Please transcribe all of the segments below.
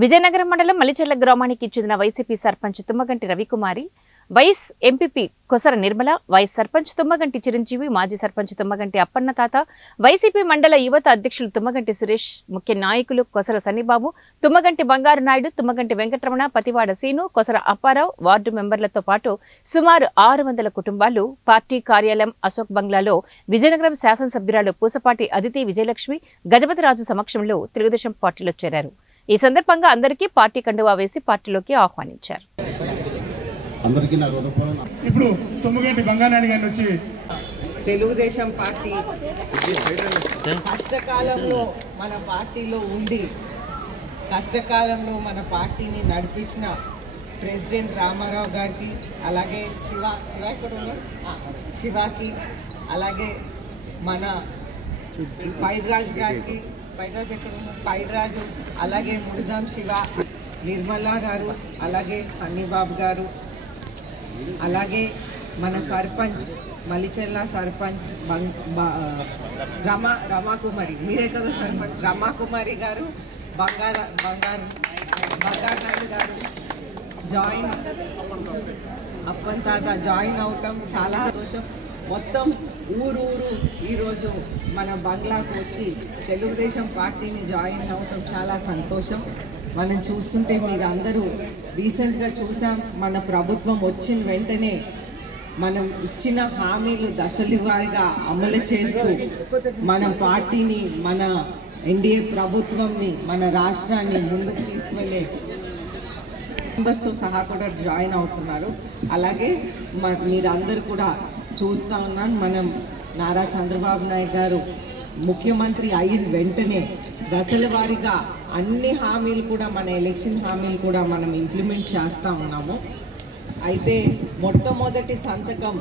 విజయనగరం మండలం మల్లిచెర్ల గ్రామానికి చెందిన YCP sarpanch Tummaganti Ravikumari, vice MPP Kosara Nirmala, vice sarpanch Tummaganti Chiranjeevi, మాజీ సర్పంచ్ తుమ్మగంటి అప్పన్న తాత, వైసీపీ మండల యువత అధ్యక్షులు తుమ్మగంటి సురేష్, ముఖ్య నాయకులు కొసర సన్నిబాబు, తుమ్మగంటి బంగారు నాయుడు, తుమ్మగంటి వెంకటరమణ, పతివాడ సీను, కొసర అప్పారావు, వార్డు మెంబర్లతో పాటు సుమారు 600 కుటుంబాలు పార్టీ కార్యాలయం అశోక్ బంగ్లాలో విజయనగరం శాసనసభ్యురాలు పూసపాటి అదితి విజయలక్ష్మి గజపతిరాజు సమక్షంలో తెలుగుదేశం పార్టీలో చేరారు. ఈ సందర్భంగా అందరికీ పార్టీ కండువా వేసి పార్టీలోకి ఆహ్వానించారు. ఇప్పుడు తుమ్మగంటి బంగానాయుడు గారిని వచ్చి తెలుగుదేశం పార్టీ కష్టకాలంలో మన పార్టీలో ఉండి కష్టకాలంలో మన పార్టీని నడిపించిన ప్రెసిడెంట్ రామారావు గారికి, అలాగే శివాకి, అలాగే మన పైడ్రాజ్ గారికి, పైడ్రాజు, అలాగే ముడిదాం శివ, నిర్మల గారు, అలాగే సన్నిబాబు గారు, అలాగే మన సర్పంచ్ మల్లిచెర్ల సర్పంచ్ రమాకుమారి, మీరే కదా సర్పంచ్, రమాకుమారి గారు, బంగారు నాయుడు గారు జాయిన్, అప్పన్ తాత జాయిన్ అవటం చాలా సంతోషం. మొత్తం ఊరు ఈరోజు మన బంగ్లాకు వచ్చి తెలుగుదేశం పార్టీని జాయిన్ అవటం చాలా సంతోషం. మనం చూస్తుంటే మీరు అందరూ రీసెంట్గా చూసాం, మన ప్రభుత్వం వచ్చిన వెంటనే మనం ఇచ్చిన హామీలు దశల వారీగా అమలు చేస్తూ మన పార్టీని, మన ఎన్డీఏ ప్రభుత్వంని, మన రాష్ట్రాన్ని ముందుకు తీసుకువెళ్ళే మెంబర్స్తో సహా కూడా జాయిన్ అవుతున్నారు. అలాగే మీరందరూ కూడా చూస్తూ ఉన్నాను, మనం నారా చంద్రబాబు నాయుడు గారు ముఖ్యమంత్రి అయిన వెంటనే దశల వారీగా అన్ని హామీలు కూడా, మన ఎలక్షన్ హామీలు కూడా మనం ఇంప్లిమెంట్ చేస్తూ ఉన్నాము. అయితే మొట్టమొదటి సంతకం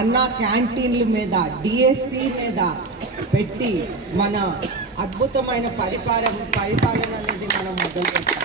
అన్న క్యాంటీన్ల మీద, డిఎస్సి మీద పెట్టి మన అద్భుతమైన పరిపాలన అనేది మనం మొదలుపెట్టాం.